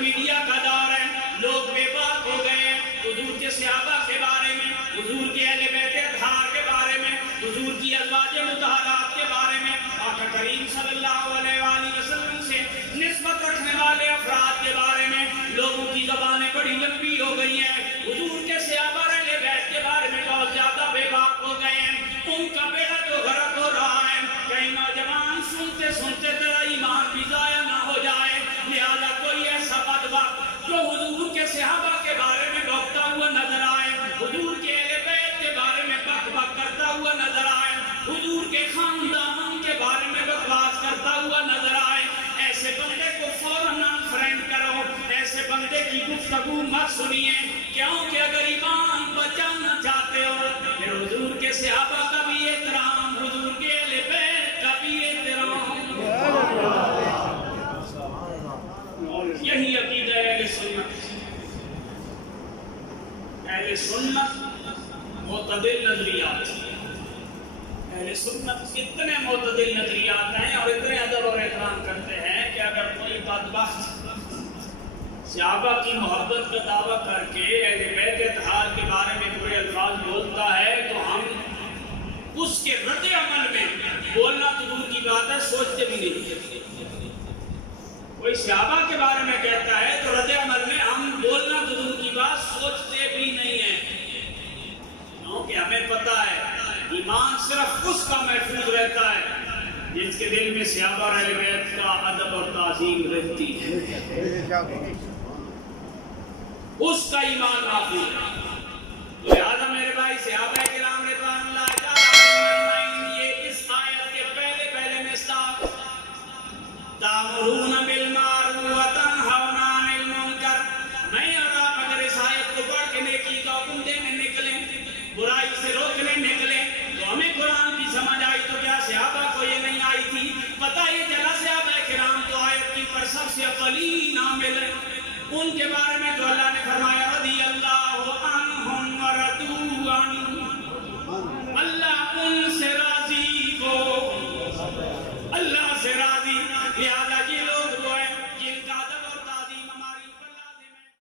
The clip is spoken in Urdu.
میڈیا کا دور ہے، لوگ بے باک ہو گئے ہیں حضور کے صحابہ کے بارے میں، حضور کے اہل بیت اطہار کے بارے میں، حضور کی ازواج مطہرات کے بارے میں، آقا کریم صلی اللہ علیہ وآلہ وسلم سے نسبت رکھنے والے افراد کے بارے میں لوگوں کی زبانیں بڑی لمبی ہو گئی ہیں، حضور کے صحابہ اہل بیت کے بارے میں بہت زیادہ بے باک ہو گئے ہیں، ان کا بیڑا تو غرق ہو رہا ہے، کئی نوجوان سنتے سنتے تیرا ایمان بھی ضائع نہ ہو جائے، لہذا کوئی ایسا بدبخت جو حضور کے صحابہ کے بارے میں بکتا ہوا نظر آئے، حضور کے اہل بیت کے بارے میں بک بک کرتا ہوا نظر آئے، حضور کے خاندان کے بارے میں بکواس کرتا ہوا نظر آئے، ایسے بندے کو فوراً انفرینڈ کرو، ایسے بندے کی گفتگو مت سنیے، کیونکہ اگر ایمان بچانا چاہتے ہو پھر حضور کے صحابہ کا بھی احترام، حضور کے اہل بیت کا بھی احترام، یہی عقیدہ ہے اہل سنت۔ اہل سنت معتدل نظریات، اہل سنت اتنے معتدل نظریات ہیں اور اتنے ادب اور احترام کرتے ہیں کہ اگر کوئی بدبخت صحابہ کی محبت کا دعویٰ کر کے اہل بیت اطہار کے بارے میں برے الفاظ بولتا ہے تو ہم اس کے رد عمل میں بولنا تو دور کی بات ہے سوچتے بھی نہیں، کوئی صحابہ کے بارے میں کہتا ہے تو رد عمل میں ہم بولنا تو دور کی بات سوچتے بھی نہیں ہیں، کیونکہ ہمیں پتہ ہے ایمان صرف اس کا محفوظ رہتا ہے جس کے دل میں صحابہ اور اہل بیت کا ادب اور تعظیم رہتی ہے، اس کا ایمان محفوظ ہے۔ لہذا میرے بھائی صحابہ کرام رضوان اللہ تعالیٰ عنہم، یہ اس آیت کے پہلے میں صاف تَأْمُرُونَ بِالْمَعْرُوفِ وَتَنْهَوْنَ عَنِ الْمُنكَرِ، نہیں اور آپ اگر اس آیت کو پڑھ کے نیکی کا حکم دینے نکلیں، برائی سے روکنے نکلیں تو ہمیں قرآن کی سمجھ آئی تو کیا صحابہ کو یہ نہیں آئی تھی؟ پتہ یہ چلا صحابہ کرام تو آیت کی پر سب سے اولین عامل ہیں، ان کے بارے میں جو اللہ نے فرمایا رضی اللہ عنہ